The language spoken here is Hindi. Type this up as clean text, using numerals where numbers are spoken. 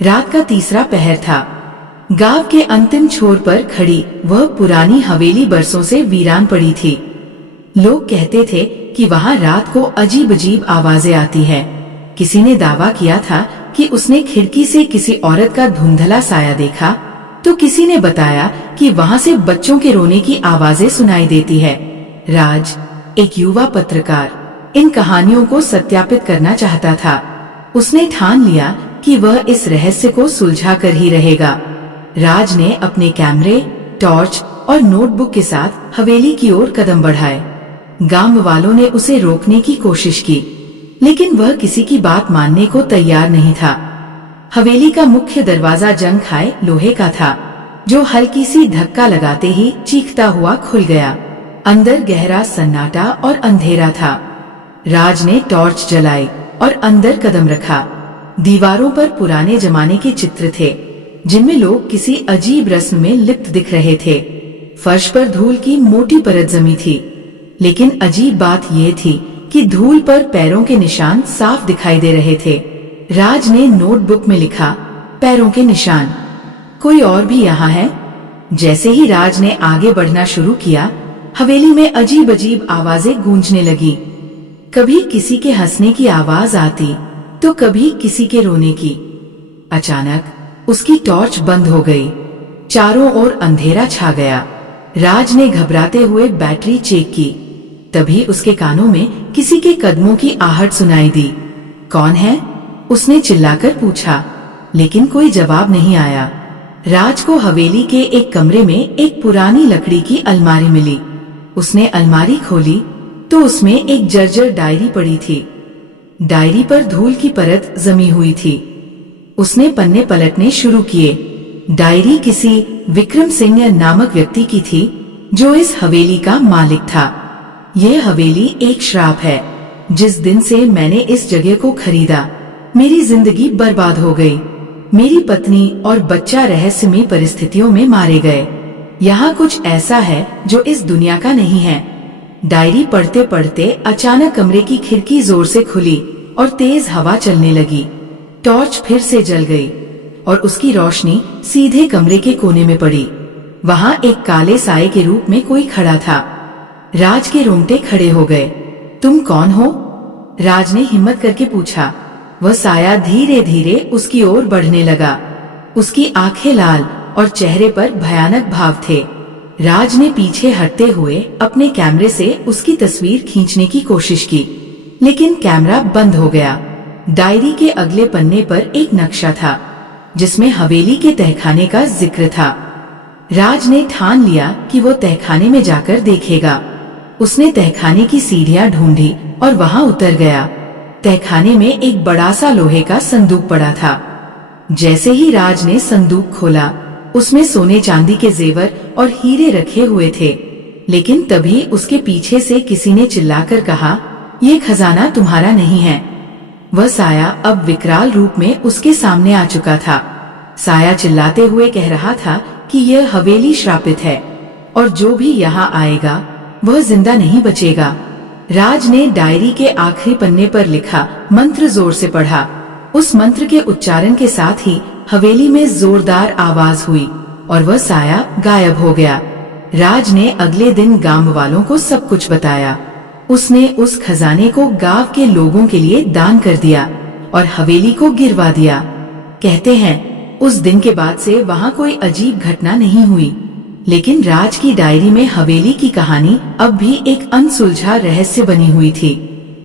रात का तीसरा पहर था। गांव के अंतिम छोर पर खड़ी वह पुरानी हवेली बरसों से वीरान पड़ी थी। लोग कहते थे कि वहां रात को अजीब अजीब आवाजें आती है। किसी ने दावा किया था कि उसने खिड़की से किसी औरत का धुंधला साया देखा, तो किसी ने बताया कि वहां से बच्चों के रोने की आवाजें सुनाई देती है। राज, एक युवा पत्रकार, इन कहानियों को सत्यापित करना चाहता था। उसने ठान लिया कि वह इस रहस्य को सुलझा कर ही रहेगा। राज ने अपने कैमरे, टॉर्च और नोटबुक के साथ हवेली की ओर कदम बढ़ाए। गांव वालों ने उसे रोकने की कोशिश की, लेकिन वह किसी की बात मानने को तैयार नहीं था। हवेली का मुख्य दरवाजा जंग खाए लोहे का था, जो हल्की सी धक्का लगाते ही चीखता हुआ खुल गया। अंदर गहरा सन्नाटा और अंधेरा था। राज ने टॉर्च जलाई और अंदर कदम रखा। दीवारों पर पुराने जमाने के चित्र थे, जिनमें लोग किसी अजीब रस्म में लिप्त दिख रहे थे। फर्श पर धूल की मोटी परत जमी थी, लेकिन अजीब बात यह थी कि धूल पर पैरों के निशान साफ दिखाई दे रहे थे। राज ने नोटबुक में लिखा, पैरों के निशान, कोई और भी यहाँ है? जैसे ही राज ने आगे बढ़ना शुरू किया, हवेली में अजीब अजीब आवाजें गूंजने लगी। कभी किसी के हंसने की आवाज आती, तो कभी किसी के रोने की। अचानक उसकी टॉर्च बंद हो गई। चारों ओर अंधेरा छा गया। राज ने घबराते हुए बैटरी चेक की। तभी उसके कानों में किसी के कदमों की आहट सुनाई दी। कौन है? उसने चिल्लाकर पूछा, लेकिन कोई जवाब नहीं आया। राज को हवेली के एक कमरे में एक पुरानी लकड़ी की अलमारी मिली। उसने अलमारी खोली तो उसमें एक जर्जर डायरी पड़ी थी। डायरी पर धूल की परत जमी हुई थी। उसने पन्ने पलटने शुरू किए। डायरी किसी विक्रम सिंह नामक व्यक्ति की थी, जो इस हवेली का मालिक था। यह हवेली एक श्राप है। जिस दिन से मैंने इस जगह को खरीदा, मेरी जिंदगी बर्बाद हो गई। मेरी पत्नी और बच्चा रहस्यमयी परिस्थितियों में मारे गए। यहाँ कुछ ऐसा है जो इस दुनिया का नहीं है। डायरी पढ़ते पढ़ते अचानक कमरे की खिड़की जोर से खुली और तेज हवा चलने लगी। टॉर्च फिर से जल गई और उसकी रोशनी सीधे कमरे के कोने में पड़ी। वहाँ एक काले साये के रूप में कोई खड़ा था। राज के रोंगटे खड़े हो गए। तुम कौन हो? राज ने हिम्मत करके पूछा। वह साया धीरे धीरे उसकी ओर बढ़ने लगा। उसकी आंखें लाल और चेहरे पर भयानक भाव थे। राज ने पीछे हटते हुए अपने कैमरे से उसकी तस्वीर खींचने की कोशिश की, लेकिन कैमरा बंद हो गया। डायरी के अगले पन्ने पर एक नक्शा था, जिसमें हवेली के तहखाने का जिक्र था। राज ने ठान लिया कि वो तहखाने में जाकर देखेगा। उसने तहखाने की सीढ़ियां ढूंढी और वहां उतर गया। तहखाने में एक बड़ा सा लोहे का संदूक पड़ा था। जैसे ही राज ने संदूक खोला, उसमें सोने चांदी के जेवर और हीरे रखे हुए थे। लेकिन तभी उसके पीछे से किसी ने चिल्लाकर कहा, ये खजाना तुम्हारा नहीं है। वह साया अब विकराल रूप में उसके सामने आ चुका था। साया चिल्लाते हुए कह रहा था कि यह हवेली श्रापित है और जो भी यहाँ आएगा वह जिंदा नहीं बचेगा। राज ने डायरी के आखिरी पन्ने पर लिखा मंत्र जोर से पढ़ा। उस मंत्र के उच्चारण के साथ ही हवेली में जोरदार आवाज हुई और वह साया गायब हो गया। राज ने अगले दिन गांव वालों को सब कुछ बताया। उसने उस खजाने को गांव के लोगों के लिए दान कर दिया और हवेली को गिरवा दिया। कहते हैं उस दिन के बाद से वहां कोई अजीब घटना नहीं हुई, लेकिन राज की डायरी में हवेली की कहानी अब भी एक अनसुलझा रहस्य बनी हुई थी।